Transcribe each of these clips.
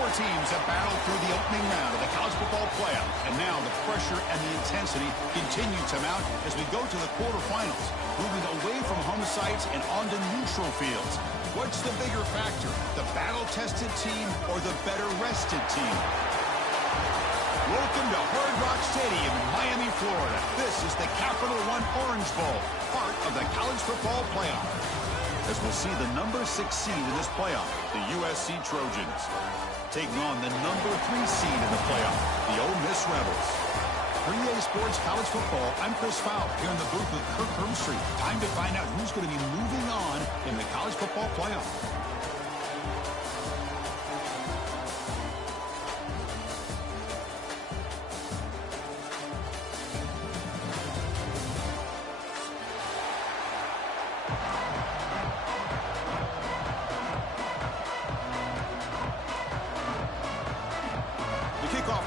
Four teams have battled through the opening round of the college football playoff, and now the pressure and the intensity continue to mount as we go to the quarterfinals, moving away from home sites and onto neutral fields. What's the bigger factor, the battle-tested team or the better-rested team? Welcome to Hard Rock Stadium in Miami, Florida. This is the Capital One Orange Bowl, part of the college football playoff. As we'll see the number 6 seed in this playoff, the USC Trojans, taking on the number 3 seed in the playoff, the Ole Miss Rebels. For EA Sports College Football, I'm Chris Fowler here in the booth with Kirk Herbstreit. Time to find out who's going to be moving on in the college football playoff.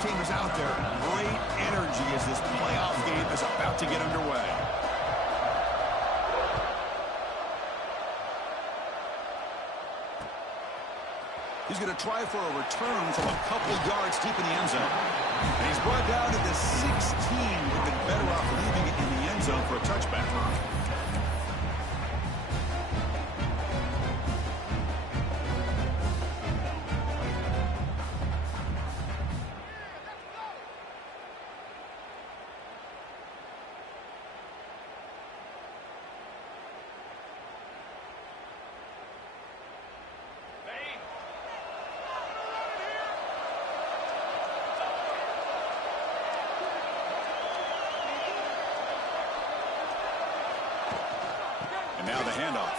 Team is out there. Great energy as this playoff game is about to get underway. He's going to try for a return from a couple yards deep in the end zone. And he's brought down to the 16. Would have been better off leaving it in the end zone for a touchback. Now the handoff.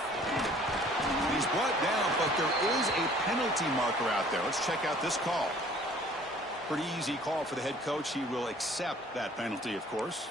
He's brought down, but there is a penalty marker out there. Let's check out this call. Pretty easy call for the head coach. He will accept that penalty, of course.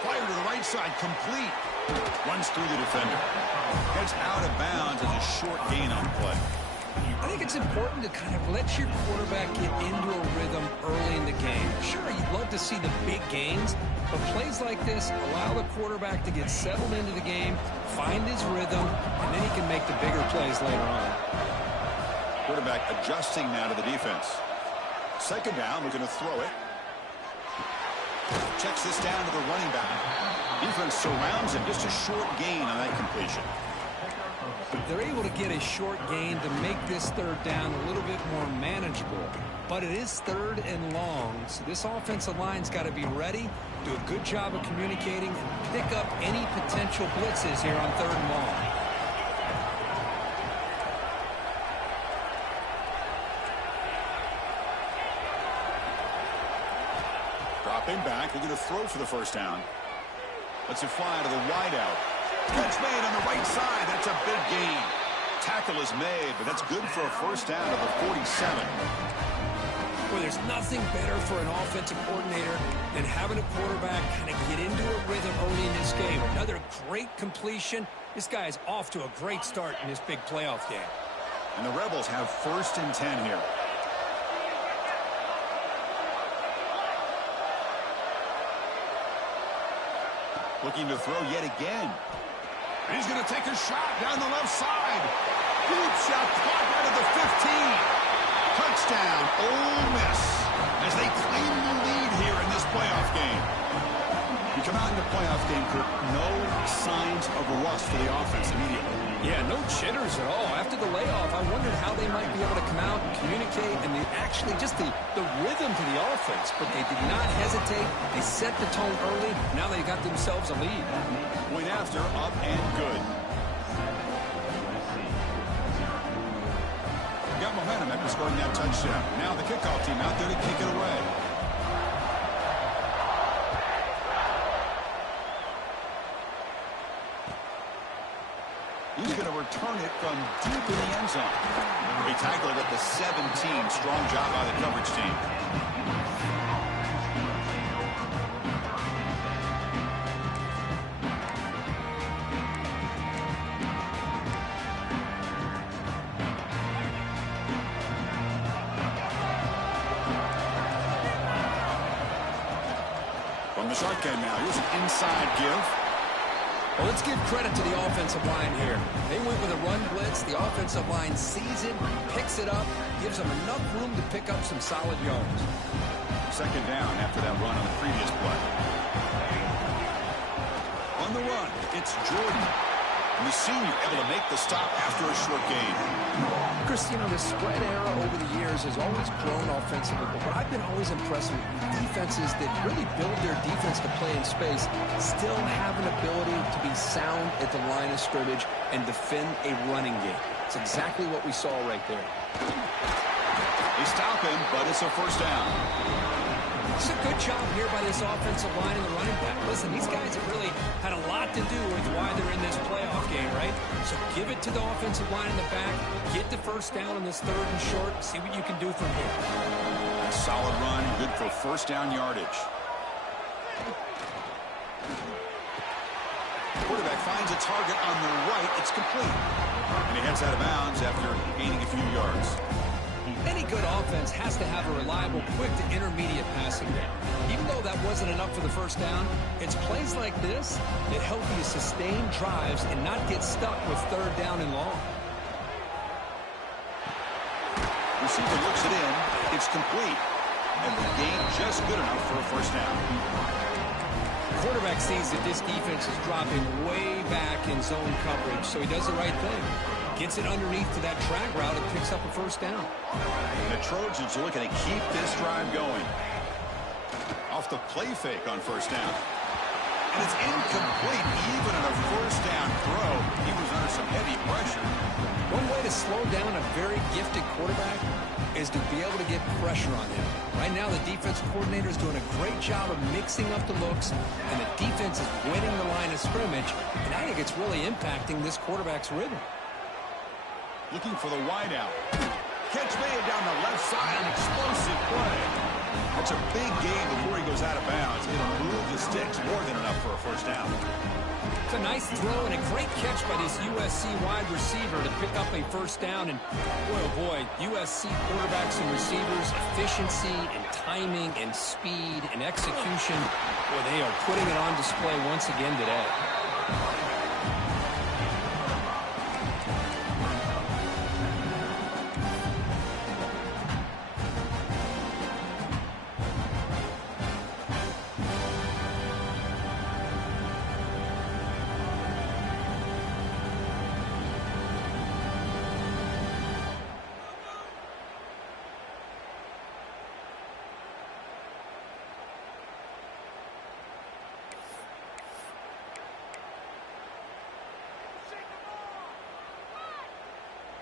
Fire to the right side, complete. Runs through the defender. Gets out of bounds as a short gain on play. I think it's important to kind of let your quarterback get into a rhythm early in the game. Sure, you'd love to see the big gains, but plays like this allow the quarterback to get settled into the game, find his rhythm, and then he can make the bigger plays later on. Quarterback adjusting now to the defense. Second down, we're going to throw it. Checks this down to the running back. Defense surrounds him. Just a short gain on that completion. They're able to get a short gain to make this third down a little bit more manageable. But it is third and long, so this offensive line's got to be ready, do a good job of communicating, and pick up any potential blitzes here on third and long. Dropping back, we're going to throw for the first down. Lets it fly to the wideout. Catch made on the right side. That's a big gain. Tackle is made, but that's good for a first down of the 47. Well, there's nothing better for an offensive coordinator than having a quarterback kind of get into a rhythm early in this game. Another great completion. This guy is off to a great start in this big playoff game. And the Rebels have first and 10 here. Looking to throw yet again. And he's going to take a shot down the left side. Deep shot caught out of the 15. Touchdown, Ole Miss, as they claim the lead here in this playoff game. You come out in the playoff game, Kirk, no signs of rust for the offense immediately. Yeah, no jitters at all. After the layoff, I wondered how they might be able to come out and communicate and actually just the rhythm to the offense. But they did not hesitate. They set the tone early. Now they got themselves a lead. Point after, up and good. Got momentum after scoring that touchdown. Now the kickoff team out there to kick it away. He's going to return it from deep in the end zone. He tackled at the 17. Strong job by the coverage team. Shotgun now. Here's an inside give. Well, let's give credit to the offensive line here. They went with a run blitz. The offensive line sees it, picks it up, gives them enough room to pick up some solid yards. Second down after that run on the previous play. On the run, it's Jordan. And the senior able to make the stop after a short gain. Chris, you know, the spread era over the years has always grown offensively, but what I've been always impressed with defenses that really build their defense to play in space still have an ability to be sound at the line of scrimmage and defend a running game. It's exactly what we saw right there. They stop him, but it's a first down. It's a good job here by this offensive line and the running back. Listen, these guys have really had a lot to do with why they're in this playoff game, right? So give it to the offensive line in the back, get the first down on this 3rd and short, see what you can do from here. A solid run, good for first down yardage. Quarterback finds a target on the right. It's complete. And he heads out of bounds after gaining a few yards. Any good offense has to have a reliable, quick to intermediate passing game. Even though that wasn't enough for the first down, it's plays like this that help you sustain drives and not get stuck with 3rd down and long. Receiver looks it in. It's complete. And the gain just good enough for a first down. Quarterback sees that this defense is dropping way back in zone coverage, so he does the right thing. Gets it underneath to that drag route and picks up a first down. And the Trojans are looking to keep this drive going. Off the play fake on first down. And it's incomplete even on a first down throw. He was under some heavy pressure. One way to slow down a very gifted quarterback is to be able to get pressure on him. Right now, the defense coordinator is doing a great job of mixing up the looks, and the defense is winning the line of scrimmage, and I think it's really impacting this quarterback's rhythm. Looking for the wideout. Catch made down the left side, an explosive play. That's a big gain before he goes out of bounds. It'll move the sticks more than enough for a first down. It's a nice throw and a great catch by this USC wide receiver to pick up a first down. And boy, oh boy, USC quarterbacks and receivers, efficiency and timing and speed and execution. Boy, they are putting it on display once again today.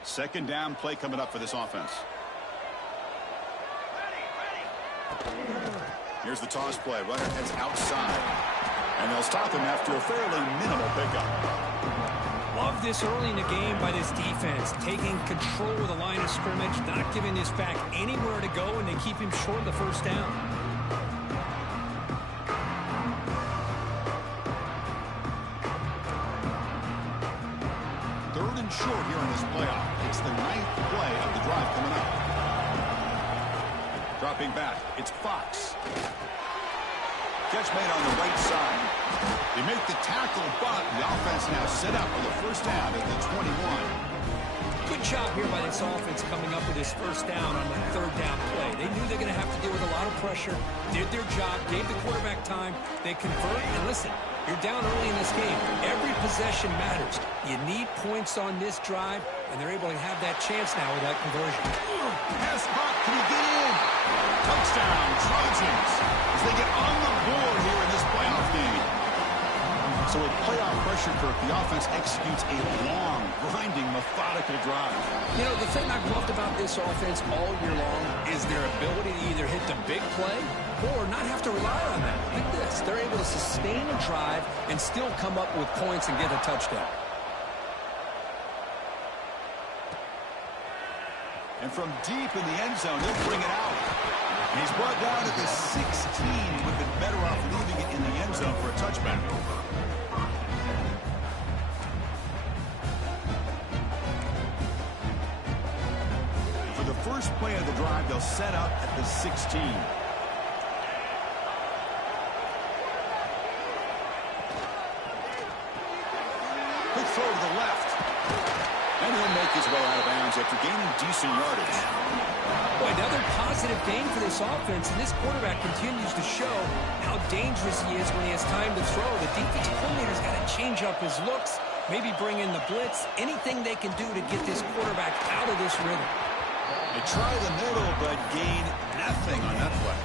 Second down play coming up for this offense. Here's the toss play. Runner heads outside. And they'll stop him after a fairly minimal pickup. Love this early in the game by this defense. Taking control of the line of scrimmage, not giving this back anywhere to go, and they keep him short of the first down. Short here in this playoff. It's the 9th play of the drive coming up. Dropping back, it's Fox. Catch made on the right side. They make the tackle, but the offense now set up for the first down at the 21. Good job here by this offense coming up with this first down on the 3rd down play. They knew they're going to have to deal with a lot of pressure, did their job, gave the quarterback time, they convert, and listen, you're down early in this game. Every possession matters. You need points on this drive, and they're able to have that chance now with that conversion. Pass caught. Can he get in? Touchdown, Trojans, as they get on the board here in this playoff game. So with playoff pressure, Kirk, the offense executes a long, grinding, methodical drive. You know, the thing I've loved about this offense all year long is their ability to either hit the big play or not have to rely on that. Like this, they're able to sustain a drive and still come up with points and get a touchdown. And from deep in the end zone, they'll bring it out. And he's brought down at the 16. Would have been better off leaving it in the end zone for a touchback. For the first play of the drive, they'll set up at the 16. throw to the left. And he'll make his way out of bounds after gaining decent yardage. Boy, another positive gain for this offense, and this quarterback continues to show how dangerous he is when he has time to throw. The defensive coordinator's got to change up his looks, maybe bring in the blitz, anything they can do to get this quarterback out of this rhythm. They try the middle, but gain nothing on that play.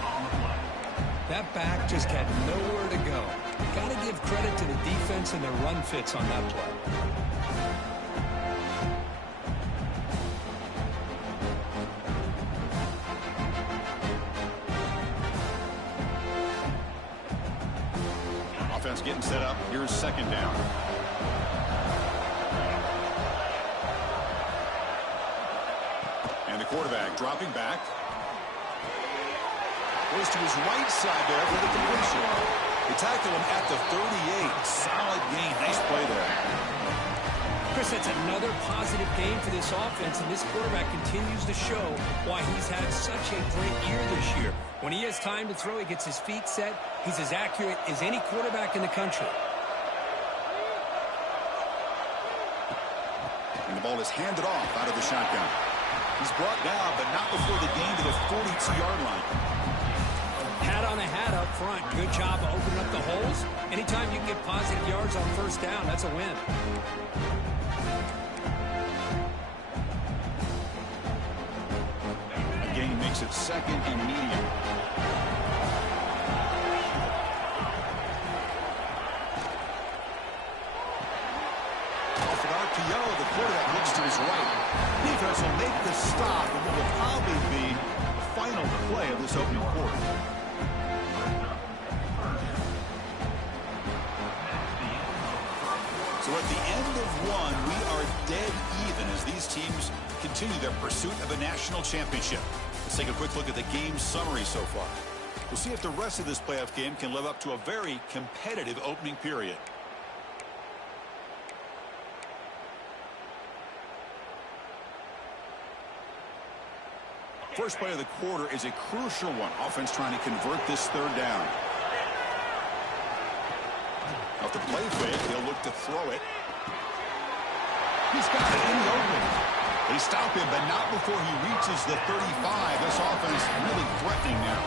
That back just had nowhere to go. Got to give credit to the defense and their run fits on that play. Offense getting set up. Here's second down. And the quarterback dropping back. Goes to his right side there for the completion. They tackle him at the 38. Solid gain. Nice play there. Chris, that's another positive game for this offense, and this quarterback continues to show why he's had such a great year this year. When he has time to throw, he gets his feet set. He's as accurate as any quarterback in the country. And the ball is handed off out of the shotgun. He's brought down, but not before the gain to the 42-yard line. Hat on a hat up front. Good job of opening up the holes. Anytime you can get positive yards on first down, that's a win. A gain makes it second and medium. Off an RPO, the quarterback looks to his right. Defense will make the stop, and it will probably be the final play of this opening quarter. So at the end of one, we are dead even as these teams continue their pursuit of a national championship. Let's take a quick look at the game summary so far. We'll see if the rest of this playoff game can live up to a very competitive opening period. First play of the quarter is a crucial one. Offense trying to convert this third down. Off the play fake, he'll look to throw it. He's got it in the open. They stop him, but not before he reaches the 35. This offense really threatening now.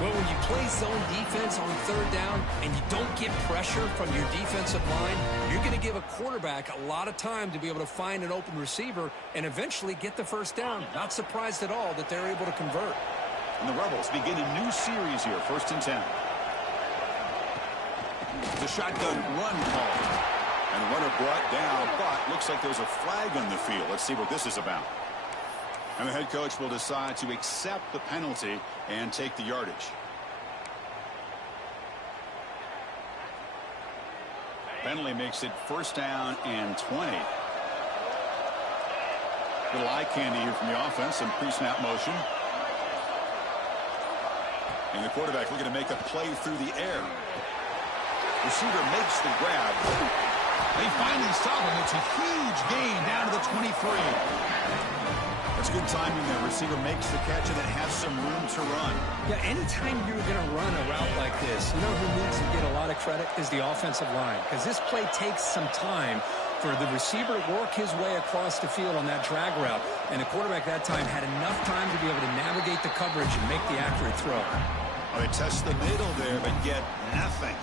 Well, when you play zone defense on third down and you don't get pressure from your defensive line, you're going to give a quarterback a lot of time to be able to find an open receiver and eventually get the first down. Not surprised at all that they're able to convert. And the Rebels begin a new series here, 1st and 10. The shotgun run call. And the runner brought down, but looks like there's a flag on the field. Let's see what this is about. And the head coach will decide to accept the penalty and take the yardage. Penalty makes it 1st down and 20. Little eye candy here from the offense, some pre-snap motion. And the quarterback looking to make a play through the air. Receiver makes the grab. They finally stop him. It's a huge gain down to the 23. That's good timing there. Receiver makes the catch and then has some room to run. Yeah, anytime you're going to run a route like this, you know who needs to get a lot of credit is the offensive line. Because this play takes some time for the receiver to work his way across the field on that drag route. And the quarterback that time had enough time to be able to navigate the coverage and make the accurate throw. Well, they test the middle there, but get nothing.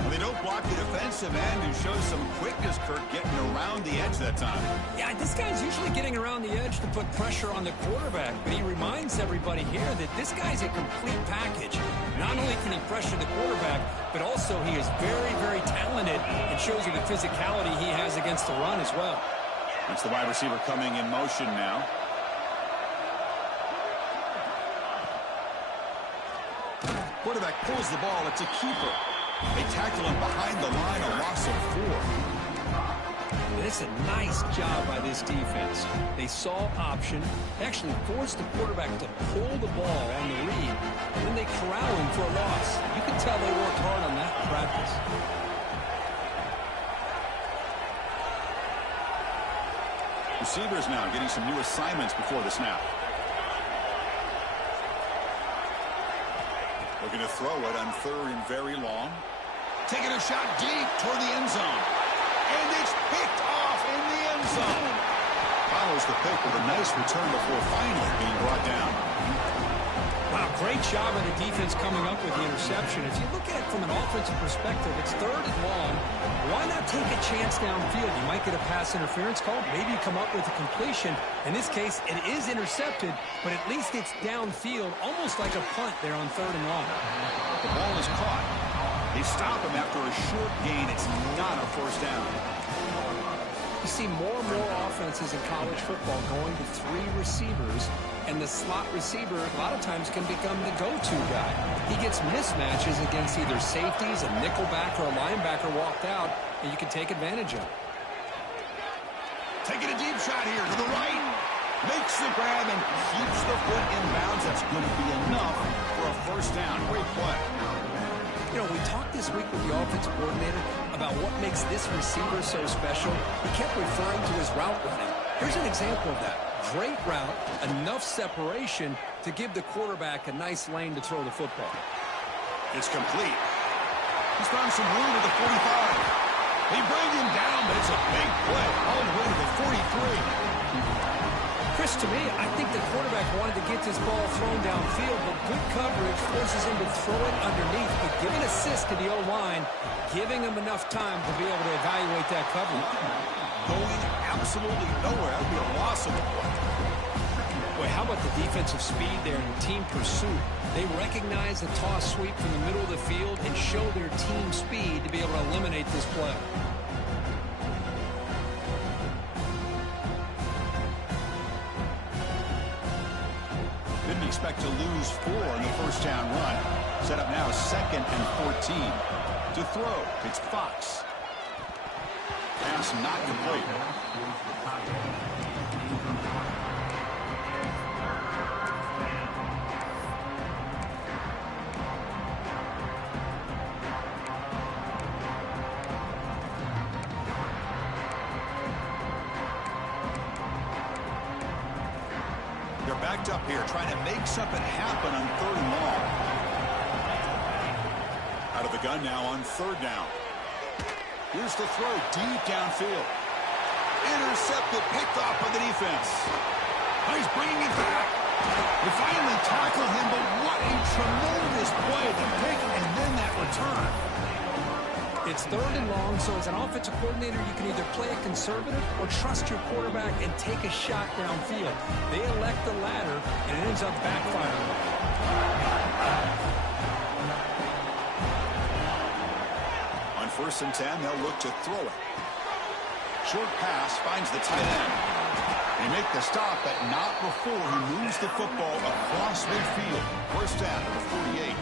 Well, they don't block the defensive end, who shows some quickness, Kirk, getting around the edge that time. Yeah, this guy's usually getting around the edge to put pressure on the quarterback, but he reminds everybody here that this guy's a complete package. Not only can he pressure the quarterback, but also he is very, very talented and shows you the physicality he has against the run as well. That's the wide receiver coming in motion now. Quarterback pulls the ball. It's a keeper. They tackle him behind the line, a loss of 4. And it's a nice job by this defense. They saw option, actually forced the quarterback to pull the ball on the read, and then they corral him for a loss. You can tell they worked hard on that in practice. Receivers now getting some new assignments before the snap. Looking to throw it on 3rd and very long. Taking a shot deep toward the end zone. zone. Follows the pick with a nice return before finally being brought down. Wow, great job of the defense coming up with the interception. If you look at it from an offensive perspective, it's third and long. Why not take a chance downfield? You might get a pass interference call. Maybe you come up with a completion. In this case, it is intercepted, but at least it's downfield, almost like a punt there on third and long. The ball is caught. They stop him after a short gain. It's not a first down. You see more and more offenses in college football going to 3 receivers, and the slot receiver a lot of times can become the go-to guy. He gets mismatches against either safeties, a nickelback, or a linebacker walked out, and you can take advantage of it. Taking a deep shot here to the right. Makes the grab and keeps the foot in bounds. That's going to be enough for a first down. Great play. You know, we talked this week with the offensive coordinator about what makes this receiver so special. He kept referring to his route running. Here's an example of that. Great route, enough separation to give the quarterback a nice lane to throw the football. It's complete. He's found some room at the 45. They bring him down, but it's a big play all the way to the 43. Chris, to me, I think the quarterback wanted to get this ball thrown downfield, but good coverage forces him to throw it underneath. But give an assist to the O-line, giving him enough time to be able to evaluate that coverage. Going absolutely nowhere. That would be a loss of the play. Boy, how about the defensive speed there and team pursuit? They recognize the toss sweep from the middle of the field and show their team speed to be able to eliminate this play. Didn't expect to lose 4 in the first down run. Set up now 2nd and 14. To throw, it's Fox. Pass not complete. They're backed up here, trying to make something happen on third and long. Out of the gun now on third down. Here's the throw deep downfield. Intercepted, picked off by the defense. Oh, he's bringing it back. They finally tackle him, but what a tremendous play. The pick and then that return. It's third and long, so as an offensive coordinator, you can either play it conservative or trust your quarterback and take a shot downfield. They elect the latter, and it ends up backfiring. On 1st and 10, they'll look to throw it. Short pass finds the tight end. They make the stop, but not before he moves the football across midfield. First down to the 48.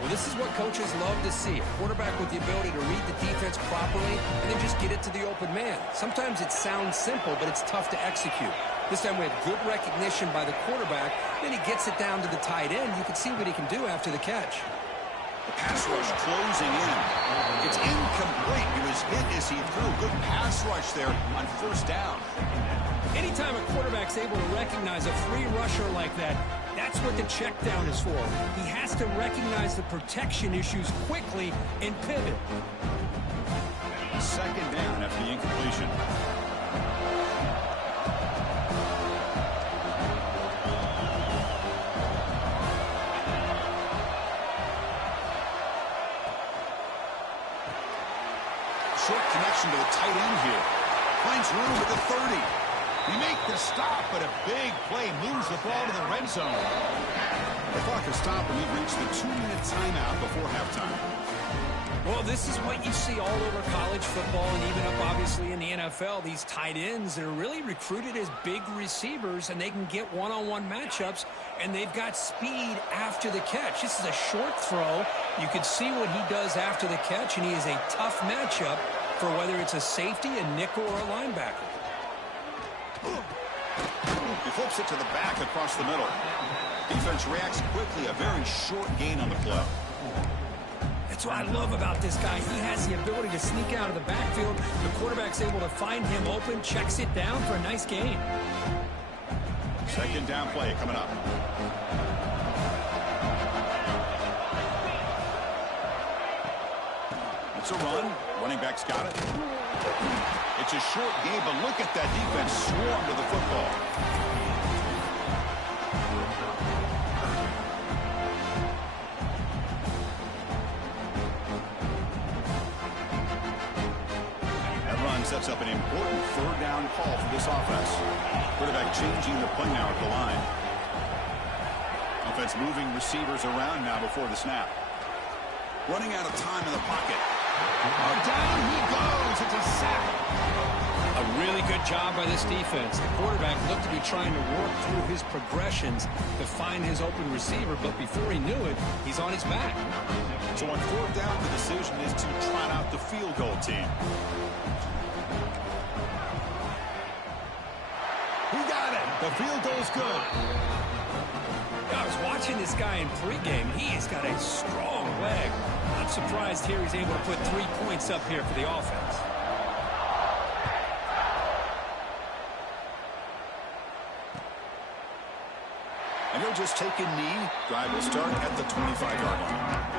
Well, this is what coaches love to see. A quarterback with the ability to read the defense properly and then just get it to the open man. Sometimes it sounds simple, but it's tough to execute. This time we had good recognition by the quarterback. Then he gets it down to the tight end. You can see what he can do after the catch. The pass rush closing in. It's incomplete. He was hit as he threw. Good pass rush there on first down. Anytime a quarterback's able to recognize a free rusher like that, that's what the check down is for. He has to recognize the protection issues quickly and pivot. Second down after the incompletion. Short connection to the tight end here. Finds room at the 30. They make the stop, but a big play moves the ball to the red zone. The clock is stopped, and we've reached the 2-minute timeout before halftime. Well, this is what you see all over college football and even up, obviously, in the NFL. These tight ends that are really recruited as big receivers, and they can get one-on-one matchups, and they've got speed after the catch. This is a short throw. You can see what he does after the catch, and he is a tough matchup for whether it's a safety, a nickel, or a linebacker. He flips it to the back across the middle. Defense reacts quickly. A very short gain on the play. That's what I love about this guy. He has the ability to sneak out of the backfield. The quarterback's able to find him open, checks it down for a nice gain. Second down play coming up. It's a run. Running back's got it. It's a short game, but look at that defense swarm to the football. That run sets up an important third down call for this offense. Quarterback changing the play now at the line. Offense moving receivers around now before the snap. Running out of time in the pocket. Down he goes. It's a sack. A really good job by this defense. The quarterback looked to be trying to work through his progressions to find his open receiver, but before he knew it, he's on his back. So on fourth down, the decision is to trot out the field goal team. He got it. The field goal's good. I was watching this guy in pregame. He's got a strong leg. I'm surprised here he's able to put 3 points up here for the offense. And he'll just take a knee. Drive will start at the 25-yard line.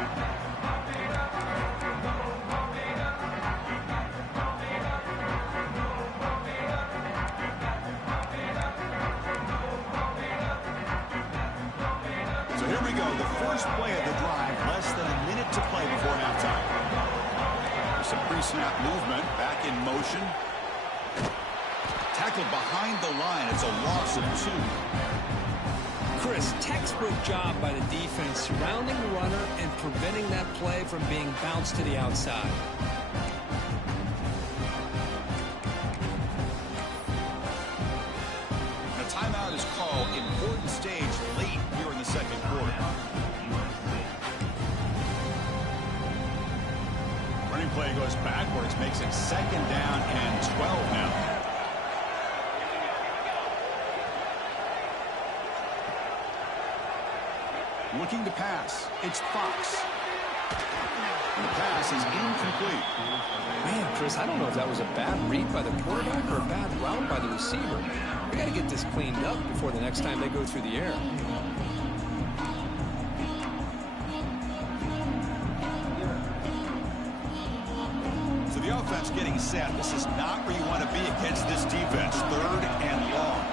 So here we go. The first play of the drive. Less than a minute to play before halftime. There's some pre-snap movement. Back in motion. Tackled behind the line. It's a loss of 2. Chris, textbook job by the defense surrounding the runner and preventing that play from being bounced to the outside. The timeout is called. Important stage late here in the second quarter. Running play goes backwards, makes it 2nd down and 12 now. Looking to pass. It's Fox. And the pass is incomplete. Man, Chris, I don't know if that was a bad read by the quarterback or a bad route by the receiver. We got to get this cleaned up before the next time they go through the air. So the offense getting set. This is not where you want to be against this defense. 3rd and long.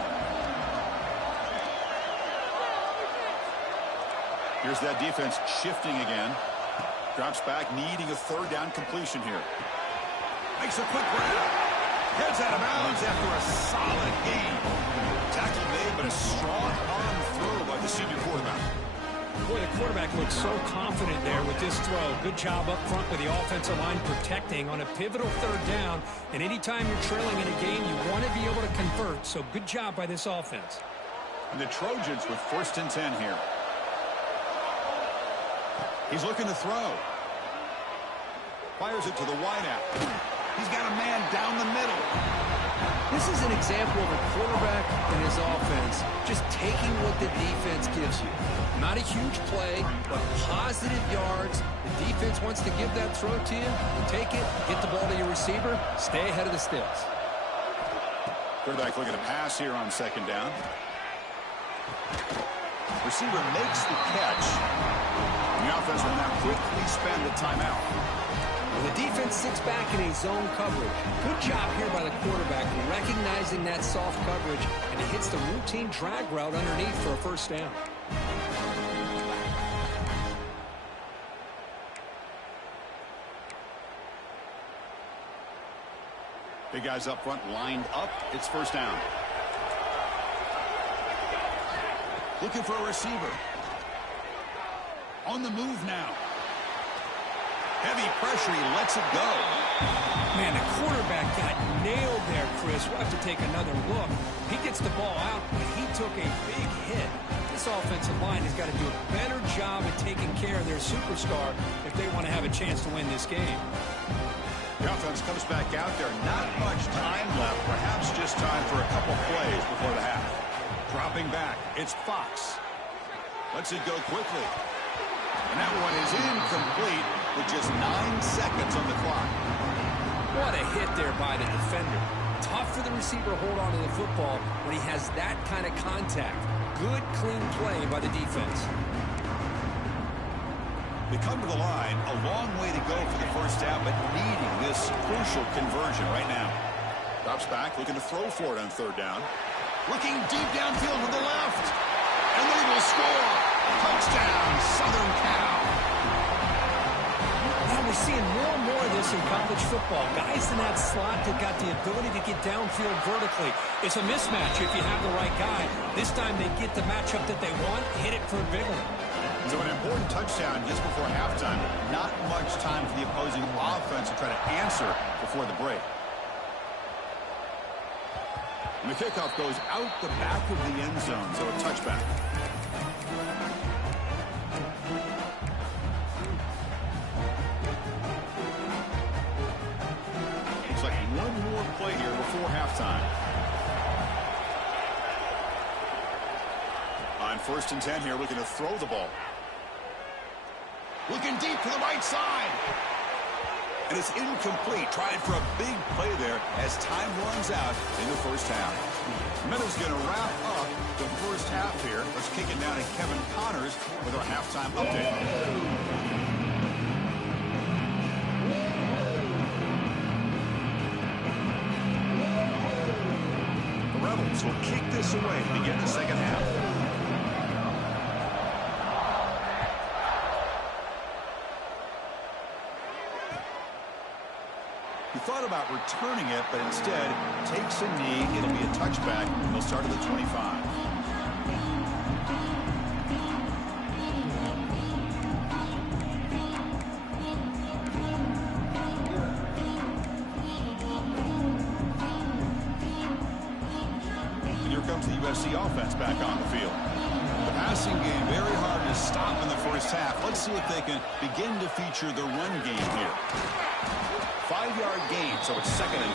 Here's that defense shifting again. Drops back, needing a 3rd down completion here. Makes a quick grab. Heads out of bounds after a solid gain. Tackle made, but a strong arm throw by the senior quarterback. Boy, the quarterback looks so confident there with this throw. Good job up front with the offensive line protecting on a pivotal 3rd down. And anytime you're trailing in a game, you want to be able to convert. So good job by this offense. And the Trojans with 1st and 10 here. He's looking to throw. Fires it to the wideout. He's got a man down the middle. This is an example of a quarterback and his offense just taking what the defense gives you. Not a huge play, but positive yards. The defense wants to give that throw to you. Take it, get the ball to your receiver, stay ahead of the sticks. Quarterback looking to pass here on 2nd down. Receiver makes the catch. The offense will now quickly spend the timeout. Well, the defense sits back in a zone coverage. Good job here by the quarterback recognizing that soft coverage, and he hits the routine drag route underneath for a 1st down. Big guys up front lined up. It's 1st down. Looking for a receiver. On the move now. Heavy pressure. He lets it go. Man, the quarterback got nailed there, Chris. We'll have to take another look. He gets the ball out, but he took a big hit. This offensive line has got to do a better job at taking care of their superstar if they want to have a chance to win this game. The offense comes back out there. Not much time left. Perhaps just time for a couple plays before the half. Dropping back. It's Fox. Lets it go quickly. And that one is incomplete with just 9 seconds on the clock. What a hit there by the defender. Tough for the receiver to hold on to the football when he has that kind of contact. Good, clean play by the defense. They come to the line. A long way to go for the 1st down, but needing this crucial conversion right now. Drops back, looking to throw for it on third down. Looking deep downfield to the left. And they will score. Touchdown, Southern Cal. Now we're seeing more and more of this in college football. Guys in that slot that got the ability to get downfield vertically. It's a mismatch if you have the right guy. This time they get the matchup that they want, hit it for a big one. So an important touchdown just before halftime. Not much time for the opposing offense to try to answer before the break. And the kickoff goes out the back of the end zone, so a touchback. Looks like one more play here before halftime. On 1st and 10 here, looking to throw the ball. Looking deep to the right side. And it's incomplete. Trying for a big play there as time runs out in the first half. Meadows going to wrap up the first half here. Let's kick it down to Kevin Connors with our halftime update. The Rebels will kick this away to begin the second half. He thought about returning it, but instead takes a knee. It'll be a touchback. He'll start at the 25. And here comes the USC offense back on the field. The passing game very hard to stop in the first half. Let's see if they can begin to feature the run game here. 5-yard gain, so it's 2nd and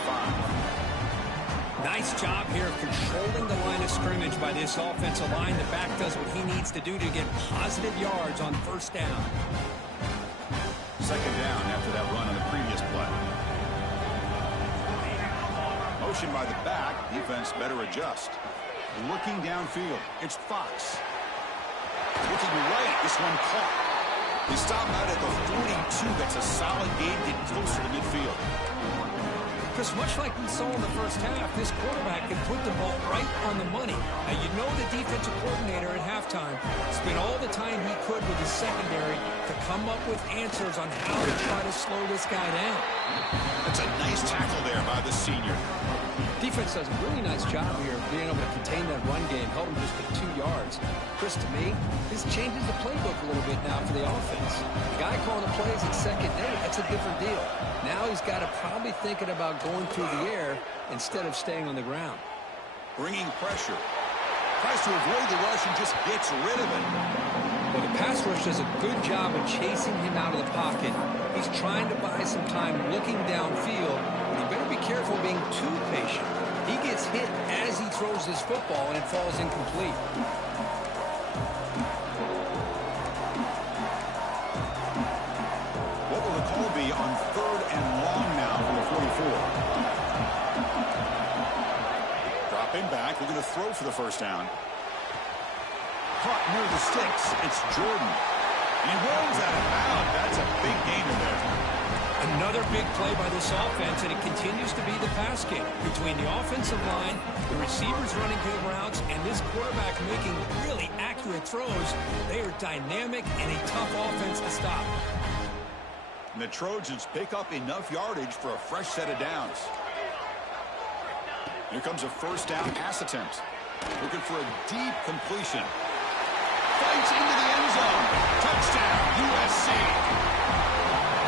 5. Nice job here of controlling the line of scrimmage by this offensive line. The back does what he needs to do to get positive yards on 1st down. 2nd down after that run on the previous play. Motion by the back. Defense better adjust. Looking downfield. It's Fox. Looking right. This one caught. They stop out at the 42. That's a solid gain, getting closer to midfield. Chris, much like we saw in the first half, this quarterback can put the ball right on the money. Now, you know the defensive coordinator at halftime spent all the time he could with his secondary to come up with answers on how to try to slow this guy down. That's a nice tackle there by the senior. Defense does a really nice job here of being able to contain that run game, held him just to 2 yards. Chris, to me, this changes the playbook a little bit now for the offense. The guy calling the plays at 2nd and 8, that's a different deal. Now he's got to probably thinking about going through the air instead of staying on the ground. Bringing pressure. Tries to avoid the rush and just gets rid of it. Well, the pass rush does a good job of chasing him out of the pocket. He's trying to buy some time looking downfield. You better be careful being too patient. He gets hit as he throws this football, and it falls incomplete. What will the call be on 3rd and long now from the 44? Dropping back. We're going to throw for the 1st down. Caught near the sticks. It's Jordan. He runs out of bounds. That's a big gain in there. Another big play by this offense, and it continues to be the pass game between the offensive line, the receivers running good routes, and this quarterback making really accurate throws. They are dynamic and a tough offense to stop. And the Trojans pick up enough yardage for a fresh set of downs. Here comes a 1st down pass attempt. Looking for a deep completion. Fights into the end zone. Touchdown, USC.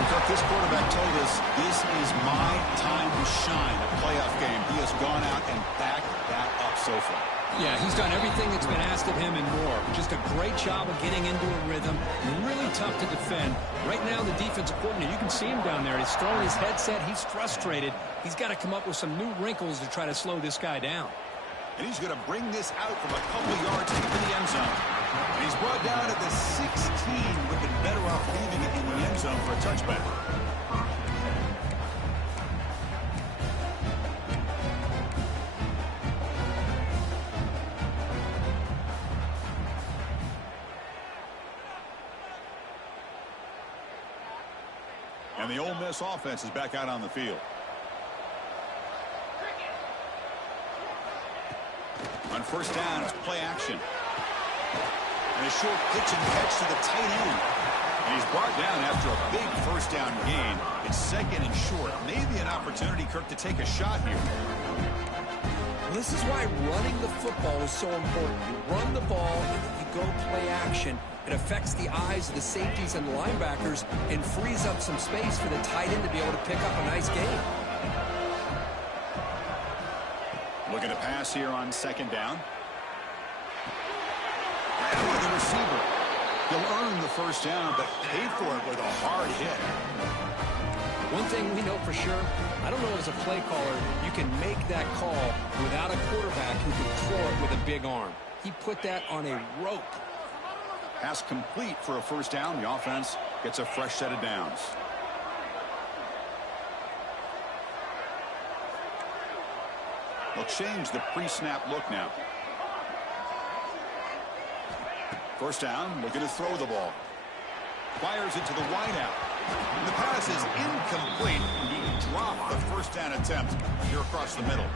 Kirk, this quarterback told us this is my time to shine, a playoff game. He has gone out and backed that up so far. Yeah, he's done everything that's been asked of him and more. Just a great job of getting into a rhythm. Really tough to defend. Right now, the defensive coordinator, you can see him down there. He's throwing his headset. He's frustrated. He's got to come up with some new wrinkles to try to slow this guy down. And he's going to bring this out from a couple yards deep in the end zone. And he's brought down at the 16. Would have been better off leaving it in the end zone for a touchback. And the Ole Miss offense is back out on the field. On first down, it's play action. And a short pitch and catch to the tight end. And he's brought down after a big first down gain. It's second and short. Maybe an opportunity, Kirk, to take a shot here. Well, this is why running the football is so important. You run the ball, and then you go play action. It affects the eyes of the safeties and the linebackers and frees up some space for the tight end to be able to pick up a nice gain. Looking to pass here on second down. And with the receiver. He'll earn the first down, but pay for it with a hard hit. One thing we know for sure, I don't know as a play caller, you can make that call without a quarterback who can throw it with a big arm. He put that on a rope. Pass complete for a first down. The offense gets a fresh set of downs. They'll change the pre-snap look now. First down, looking to throw the ball. Fires it to the wideout. The pass is incomplete. He dropped the first down attempt here across the middle.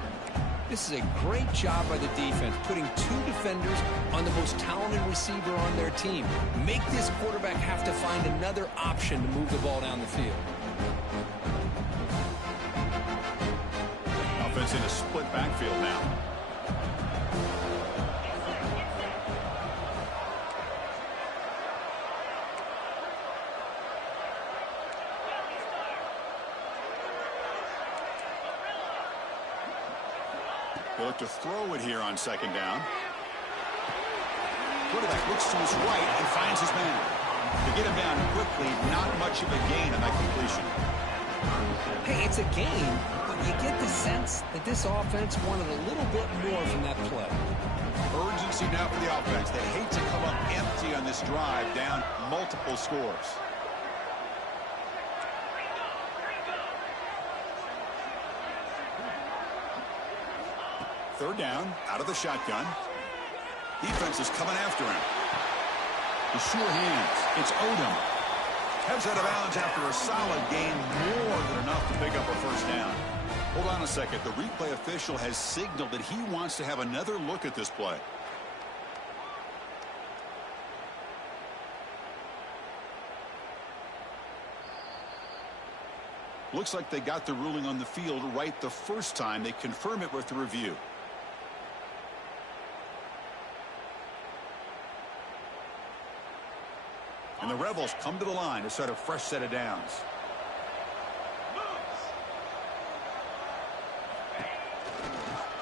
This is a great job by the defense, putting two defenders on the most talented receiver on their team. Make this quarterback have to find another option to move the ball down the field. Offense in a split backfield now. He'll look to throw it here on second down. Quarterback looks to his right and finds his man. To get him down quickly, not much of a gain on that completion. Hey, it's a gain, but you get the sense that this offense wanted a little bit more from that play. Urgency now for the offense. They hate to come up empty on this drive, down multiple scores. Third down, out of the shotgun. Defense is coming after him. The sure hands. It's Odom. Heads out of bounds after a solid gain, more than enough to pick up a first down. Hold on a second. The replay official has signaled that he wants to have another look at this play. Looks like they got the ruling on the field right the first time. They confirm it with the review. And the Rebels come to the line to start a fresh set of downs.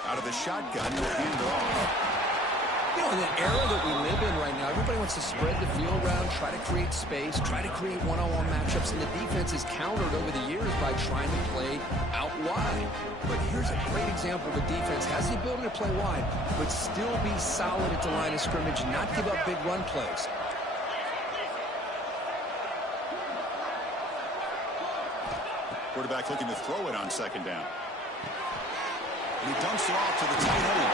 Out of the shotgun, he'll hand it off. You know, in the era that we live in right now, everybody wants to spread the field around, try to create space, try to create one-on-one matchups, and the defense is countered over the years by trying to play out wide. But here's a great example. The defense has the ability to play wide, but still be solid at the line of scrimmage and not give up big run plays. Quarterback looking to throw it on second down. And he dumps it off to the tight end.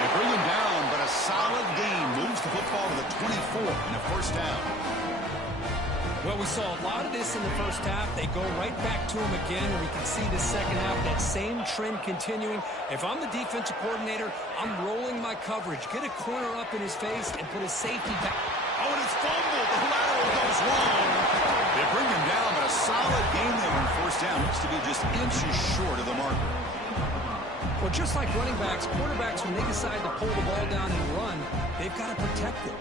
They bring him down, but a solid gain moves the football to the 24 and a first down. Well, we saw a lot of this in the first half. They go right back to him again, and we can see the second half, that same trend continuing. If I'm the defensive coordinator, I'm rolling my coverage. Get a corner up in his face and put a safety back. Oh, and it's fumbled. The lateral goes long. They bring him down, but a solid gain there on first down. Looks to be just inches short of the marker. Well, just like running backs, quarterbacks, when they decide to pull the ball down and run, they've got to protect it.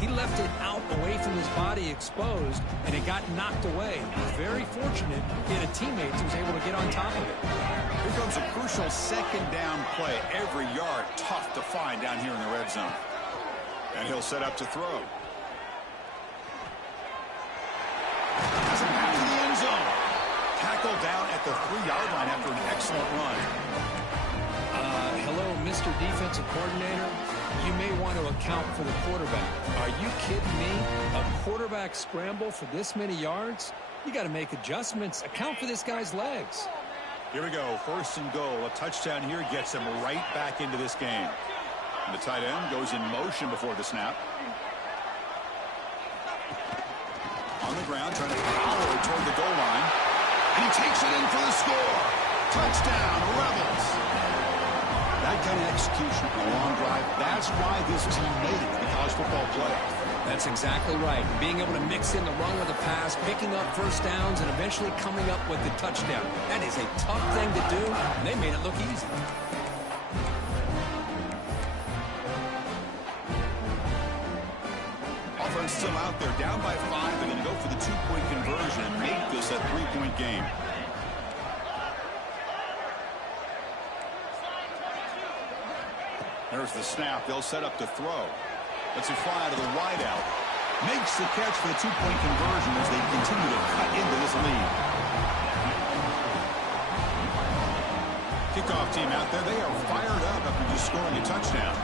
He left it out away from his body exposed, and it got knocked away. He was very fortunate he had a teammate who was able to get on top of it. Here comes a crucial second down play. Every yard tough to find down here in the red zone. And he'll set up to throw. Has him back to the end zone. Tackled down at the 3-yard line after an excellent run. Hello, Mr. Defensive Coordinator. You may want to account for the quarterback. Are you kidding me? A quarterback scramble for this many yards? You got to make adjustments. Account for this guy's legs. Here we go. First and goal. A touchdown here gets him right back into this game. And the tight end goes in motion before the snap. On the ground, trying to power toward the goal line. And he takes it in for the score. Touchdown, Rebels. That kind of execution on a long drive. That's why this team made it to the college football playoff. That's exactly right. Being able to mix in the run with the pass, picking up first downs, and eventually coming up with the touchdown. That is a tough thing to do, and they made it look easy. Offense still out there, down by 5. They're going to go for the 2-point conversion and make this a 3-point game. There's the snap. They'll set up to throw. Let's it fly to the wideout. Makes the catch for the 2-point conversion as they continue to cut into this lead. Kickoff team out there. They are fired up after just scoring a touchdown.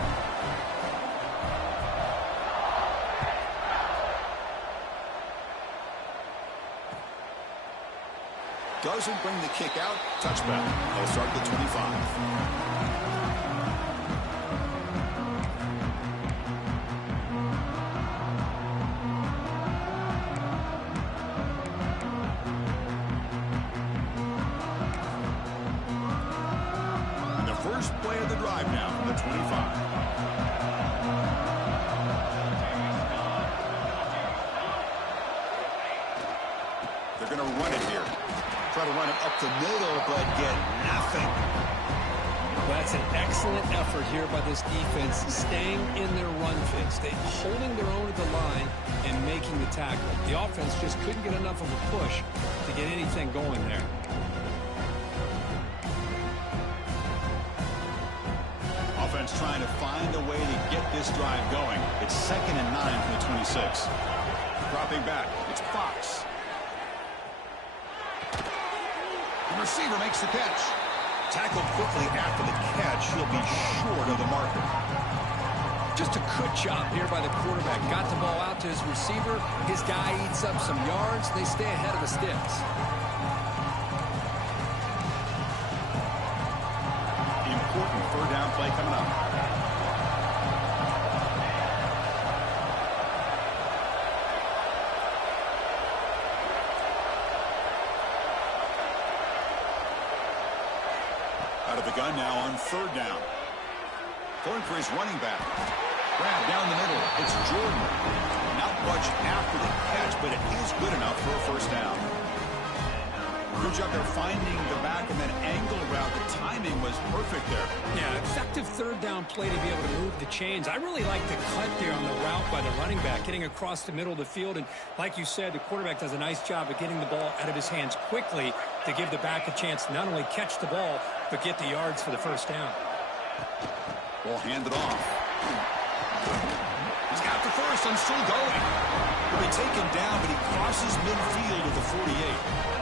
Doesn't bring the kick out. Touchback. They'll start at the 25. First play of the drive now from the 25. They're going to run it here. Try to run it up the middle, but get nothing. Well, that's an excellent effort here by this defense, staying in their run fits. They're holding their own at the line and making the tackle. The offense just couldn't get enough of a push to get anything going there. Offense trying to find a way to get this drive going. It's 2nd and 9 from the 26. Dropping back. It's Fox. The receiver makes the catch. Tackled quickly after the catch. He'll be short of the marker. Just a good job here by the quarterback. Got the ball out to his receiver. His guy eats up some yards. They stay ahead of the sticks. Important 3rd down play coming up. Out of the gun now on 3rd down. Going for his running back. Grab down the middle. It's Jordan. Not much after the catch, but it is good enough for a 1st down. Good job there finding the back and then angle route. The timing was perfect there. Yeah, effective 3rd down play to be able to move the chains. I really like the cut there on the route by the running back, getting across the middle of the field. And like you said, the quarterback does a nice job of getting the ball out of his hands quickly to give the back a chance to not only catch the ball, but get the yards for the 1st down. Ball handed off. He's got the first and still going. He'll be taken down, but he crosses midfield at the 48.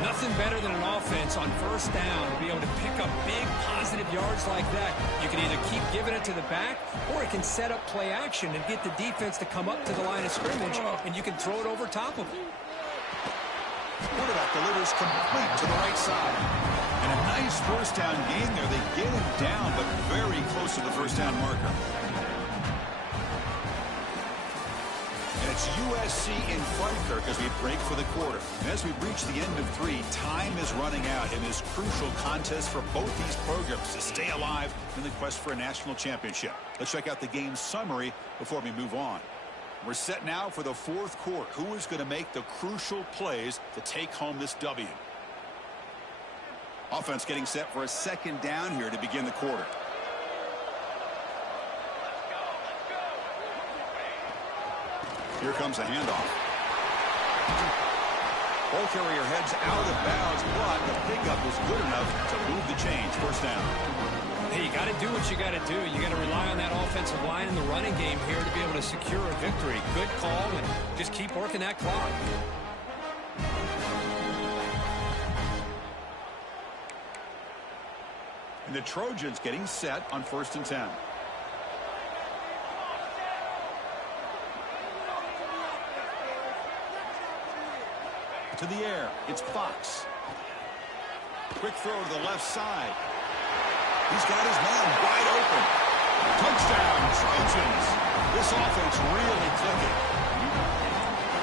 Nothing better than an offense on 1st down to be able to pick up big positive yards like that. You can either keep giving it to the back, or it can set up play action and get the defense to come up to the line of scrimmage, and you can throw it over top of them. Quarterback delivers complete to the right side. And a nice 1st down gain there. They get him down, but very close to the 1st down marker. And it's USC in front, Kirk, as we break for the quarter. And as we reach the end of 3, time is running out in this crucial contest for both these programs to stay alive in the quest for a national championship. Let's check out the game summary before we move on. We're set now for the 4th quarter. Who is going to make the crucial plays to take home this W? Offense getting set for a 2nd down here to begin the quarter. Here comes a handoff. Ball carrier heads out of bounds, but the pickup was good enough to move the chains. 1st down. Hey, you got to do what you got to do. You got to rely on that offensive line in the running game here to be able to secure a victory. Good call, and just keep working that clock. And the Trojans getting set on 1st and 10. To the air, it's Fox. Quick throw to the left side. He's got his man wide open. Touchdown, Trojans. This offense really clicking.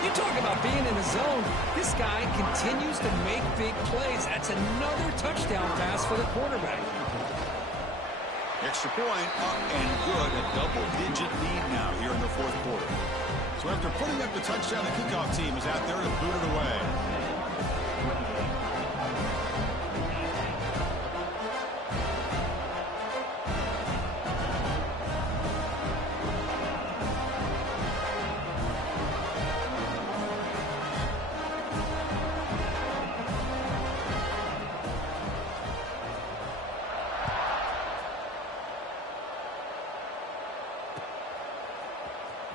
You talk about being in the zone. This guy continues to make big plays. That's another touchdown pass for the quarterback. Extra point up and good. A double-digit lead now here in the fourth quarter. So after putting up the touchdown, the kickoff team is out there to boot it away.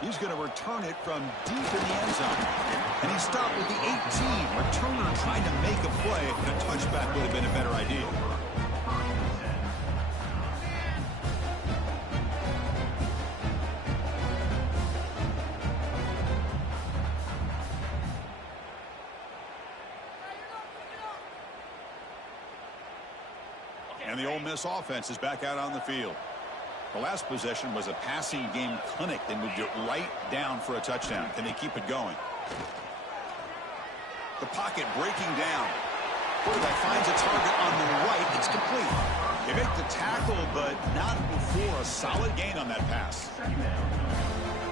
He's going to return it from deep in the end zone. And he stopped with the 18. Returner trying to make a play. And a touchback would have been a better idea. And the Ole Miss offense is back out on the field. The last possession was a passing game clinic. They moved it right down for a touchdown. Can they keep it going? The pocket breaking down. Quarterback finds a target on the right. It's complete. They make the tackle, but not before a solid gain on that pass.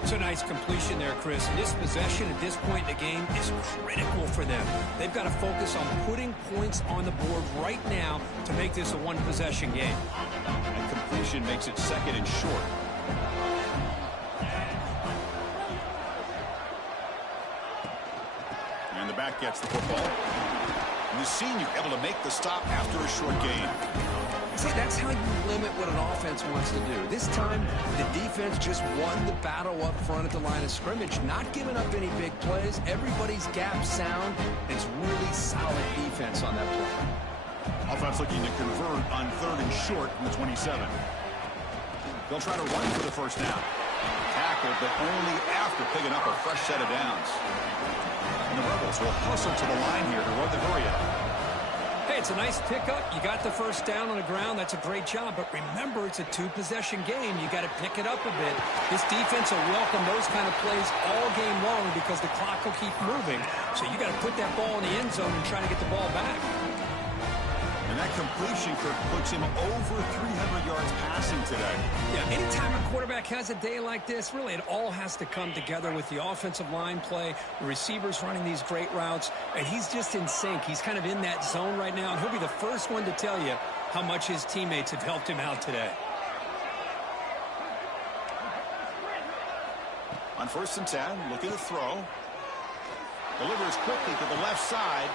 It's a nice completion there, Chris. And this possession at this point in the game is critical for them. They've got to focus on putting points on the board right now to make this a one-possession game. And completion makes it second and short. And the back gets the football. And the senior able to make the stop after a short gain. See, that's how you limit what an offense wants to do. This time, the defense just won the battle up front at the line of scrimmage, not giving up any big plays. Everybody's gap sound. It's really solid defense on that play. Offense looking to convert on third and short from the 27. They'll try to run for the first down. Tackled, but only after picking up a fresh set of downs. And the Rebels will hustle to the line here to run the hurry up. Hey, it's a nice pickup. You got the first down on the ground. That's a great job. But remember, it's a two-possession game. You got to pick it up a bit. This defense will welcome those kind of plays all game long because the clock will keep moving. So you got to put that ball in the end zone and try to get the ball back. And that completion, Kirk, puts him over 300 yards passing today. Yeah, anytime a quarterback has a day like this, really it all has to come together with the offensive line play, the receivers running these great routes, and he's just in sync. He's kind of in that zone right now, and he'll be the first one to tell you how much his teammates have helped him out today. On 1st and 10, looking to throw. Delivers quickly to the left side.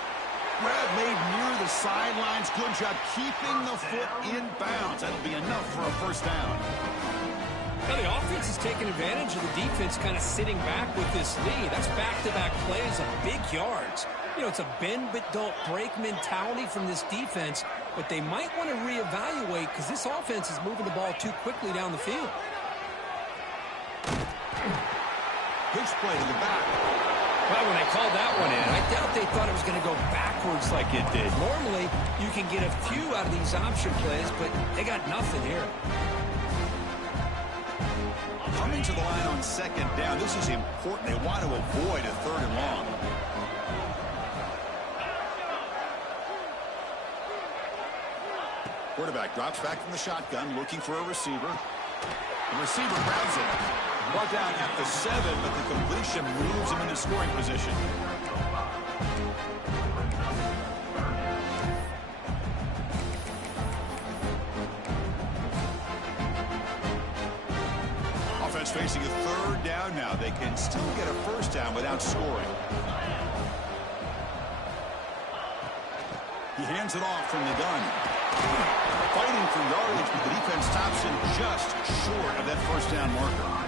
Grab made near the sidelines. Good job keeping the foot in bounds. That'll be enough for a first down. Now the offense is taking advantage of the defense kind of sitting back with this lead. That's back-to-back plays of big yards. You know, it's a bend but don't break mentality from this defense, but they might want to reevaluate because this offense is moving the ball too quickly down the field. Pitch play to the back. Well, when they called that one in, I doubt they thought it was going to go backwards like it did. Normally, you can get a few out of these option plays, but they got nothing here. Coming to the line on second down, this is important. They want to avoid a third and long. Quarterback drops back from the shotgun, looking for a receiver. The receiver grabs it. Brought down at the 7, but the completion moves him into scoring position. Offense facing a third down now. They can still get a first down without scoring. He hands it off from the gun. Fighting for yardage, but the defense stops him just short of that first down marker.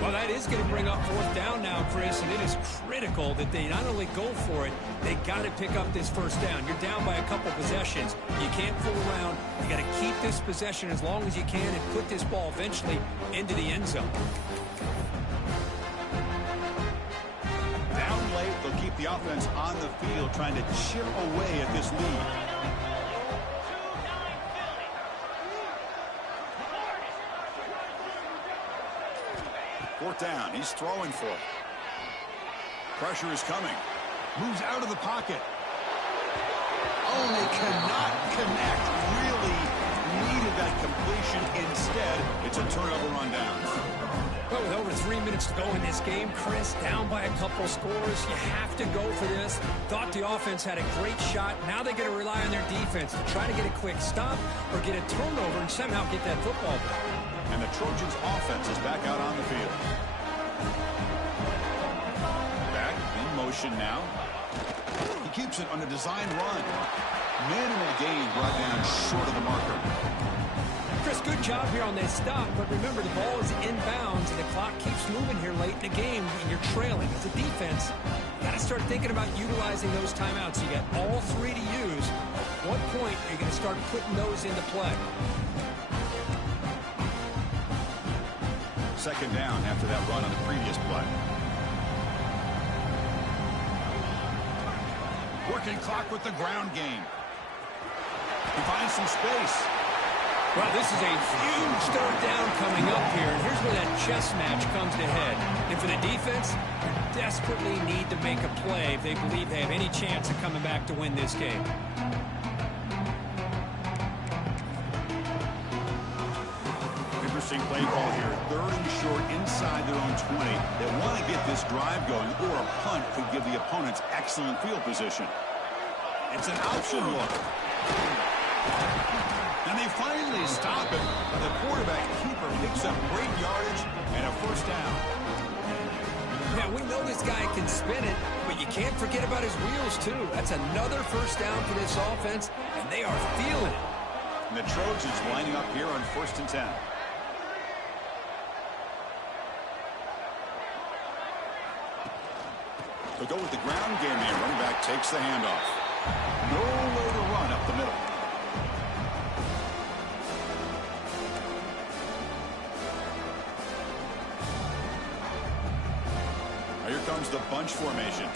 Well, that is going to bring up fourth down now, Chris, and it is critical that they not only go for it, they got to pick up this first down. You're down by a couple possessions. You can't fool around. You got to keep this possession as long as you can and put this ball eventually into the end zone. Down late, they'll keep the offense on the field trying to chip away at this lead. Fourth down. He's throwing for it. Pressure is coming. Moves out of the pocket. Oh, they cannot connect. Really needed that completion Well, with over 3 minutes to go in this game, Chris, down by a couple scores, you have to go for this. Thought the offense had a great shot. Now they're going to rely on their defense to try to get a quick stop or get a turnover and somehow get that football back. And the Trojans' offense is back out on the field. Back in motion now. He keeps it on a design run. Minimal gain brought down short of the marker. Chris, good job here on that stop, but remember the ball is inbounds and the clock keeps moving here late in the game and you're trailing. As a defense, you got to start thinking about utilizing those timeouts. You got all three to use. At what point are you going to start putting those into play? Second down after that run on the previous play. Working clock with the ground game. He finds some space. Well, this is a huge third down coming up here, and here's where that chess match comes to head. And for the defense, they desperately need to make a play if they believe they have any chance of coming back to win this game. Interesting play call here. Third and short inside their own 20. They want to get this drive going, or a punt could give the opponents excellent field position. It's an option look. And they finally stop it. The quarterback keeper picks up great yardage and a first down. Yeah, we know this guy can spin it, but you can't forget about his wheels, too. That's another first down for this offense, and they are feeling it. And the Trojans lining up here on 1st and 10. They'll go with the ground game here. Running back takes the handoff. Nowhere to run up the middle. Here comes the bunch formation.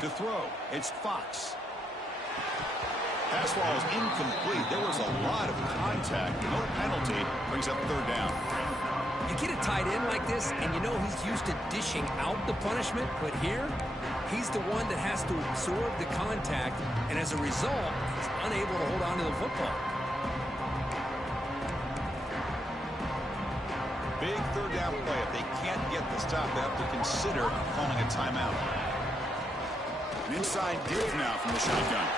To throw, it's Fox. Pass ball is incomplete. There was a lot of contact. No penalty. Brings up third down. You get a tight end like this, and you know he's used to dishing out the punishment, but here, he's the one that has to absorb the contact, and as a result, he's unable to hold on to the football. Big third down play. If they can't get the stop, they have to consider calling a timeout. An inside dig now from the shotgun.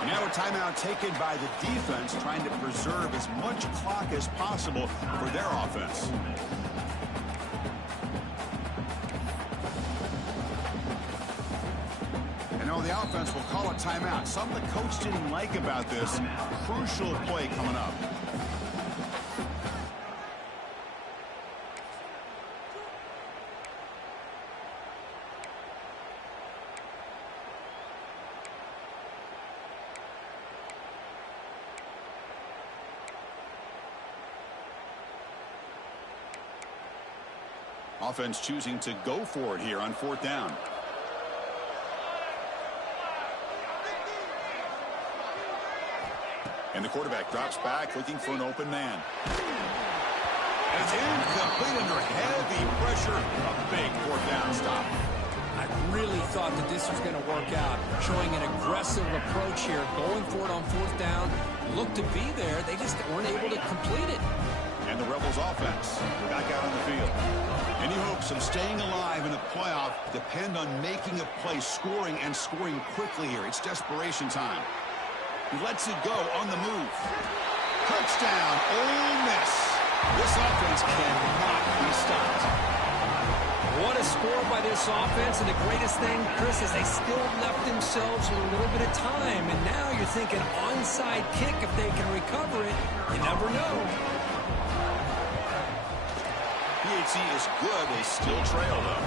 And now a timeout taken by the defense, trying to preserve as much clock as possible for their offense. And now the offense will call a timeout. Something the coach didn't like about this. Crucial play coming up. Offense choosing to go for it here on 4th down. And the quarterback drops back looking for an open man. And it's incomplete under heavy pressure. A big 4th down stop. I really thought that this was going to work out, showing an aggressive approach here, going for it on 4th down. Looked to be there. They just weren't able to complete it. And the Rebels offense back out on the field. Any hopes of staying alive in a playoff depend on making a play, scoring, and scoring quickly here. It's desperation time. He lets it go on the move. Touchdown, Ole Miss. This offense cannot be stopped. What a score by this offense, and the greatest thing, Chris, is they still left themselves with a little bit of time, and now you're thinking onside kick if they can recover it. You never know. PHC is good. They still trail, though.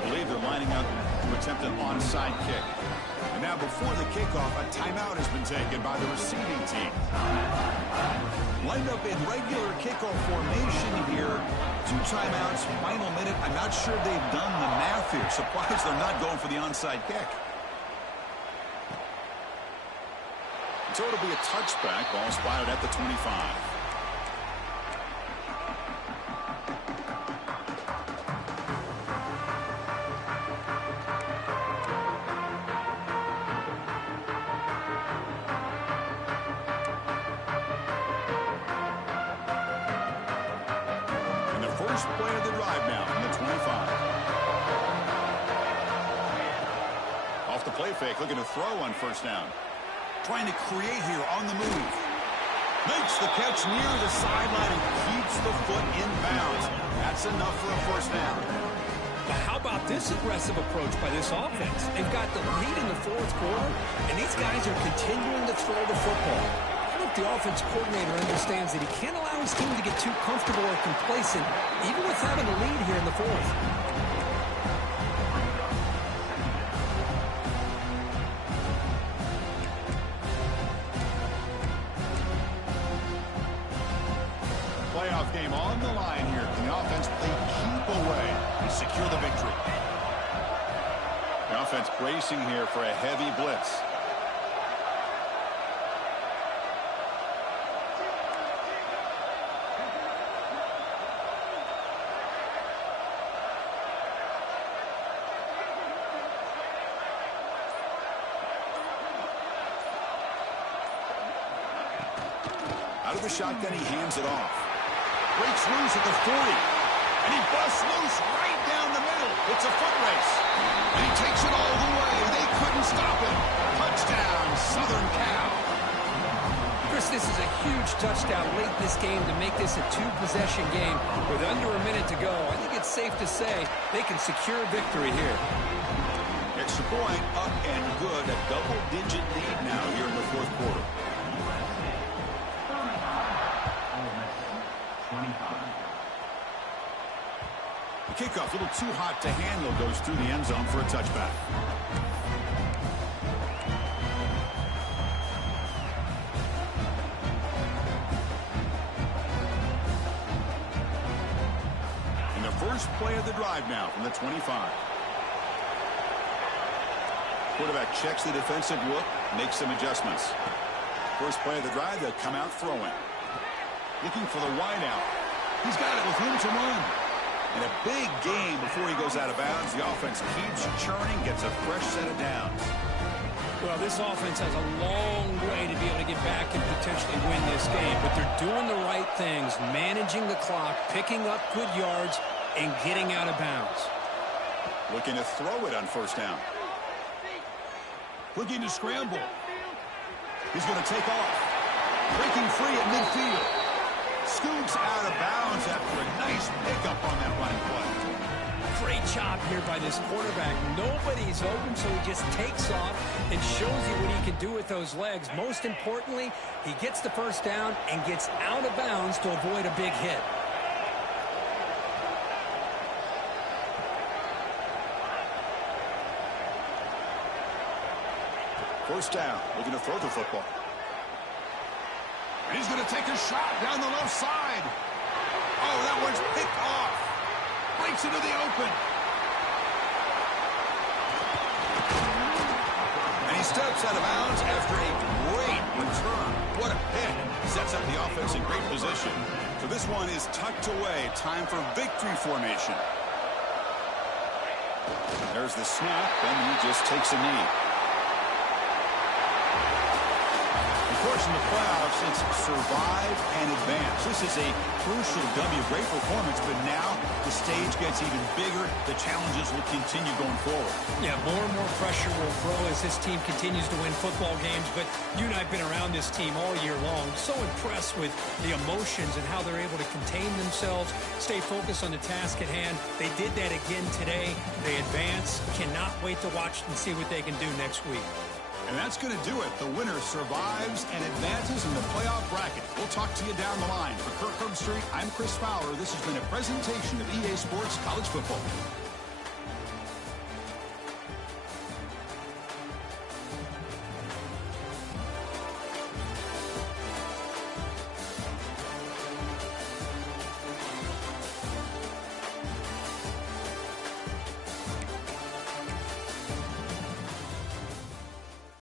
I believe they're lining up to attempt an onside kick. And now before the kickoff, a timeout has been taken by the receiving team. Lined up in regular kickoff formation here. 2 timeouts, final minute. I'm not sure they've done the math here. Surprised they're not going for the onside kick. So it'll be a touchback. Ball spotted at the 25. first play of the drive now from the 25. Off the play fake, looking to throw on first down. Trying to create here on the move. Makes the catch near the sideline and keeps the foot in bounds. That's enough for a first down. But how about this aggressive approach by this offense? They've got the lead in the fourth quarter, and these guys are continuing to throw the football. I hope the offense coordinator understands that he can't allow his team to get too comfortable or complacent, even with having a lead here in the fourth. Playoff game on the line here. Can the offense play keep away and secure the victory? The offense bracing here for a heavy blitz. Out of the shotgun, he hands it off. Breaks loose at the 40. And he busts loose right down the middle. It's a foot race. And he takes it all the way. They couldn't stop him. Touchdown, Southern Cal. Chris, this is a huge touchdown late in this game to make this a two-possession game with under a minute to go. I think it's safe to say they can secure victory here. Extra point, up and good. A double-digit lead now here in the fourth quarter. The kickoff, a little too hot to handle, goes through the end zone for a touchback. And the first play of the drive now from the 25. Quarterback checks the defensive look, makes some adjustments. First play of the drive, they'll come out throwing. Looking for the wideout. He's got it with room to run. And a big game before he goes out of bounds. The offense keeps churning, gets a fresh set of downs. Well, this offense has a long way to be able to get back and potentially win this game. But they're doing the right things, managing the clock, picking up good yards, and getting out of bounds. Looking to throw it on first down. Looking to scramble. He's going to take off. Breaking free at midfield. Scoots out of bounds after a nice pickup on that running play. Great job here by this quarterback. Nobody's open, so he just takes off and shows you what he can do with those legs. Most importantly, he gets the first down and gets out of bounds to avoid a big hit. First down, looking to throw the football. And he's going to take a shot down the left side. Oh, that one's picked off. Breaks into the open. And he steps out of bounds after a great return. What a pick. Sets up the offense in great position. So this one is tucked away. Time for victory formation. There's the snap, and he just takes a knee. Of course, in the playoffs, it's survive and advance. This is a crucial W. Great performance, but now the stage gets even bigger. The challenges will continue going forward. Yeah, more and more pressure will grow as this team continues to win football games. But you and I have been around this team all year long. So impressed with the emotions and how they're able to contain themselves, stay focused on the task at hand. They did that again today. They advance. Cannot wait to watch and see what they can do next week. And that's going to do it. The winner survives and advances in the playoff bracket. We'll talk to you down the line. For Kirk Herbstreit, I'm Chris Fowler. This has been a presentation of EA Sports College Football.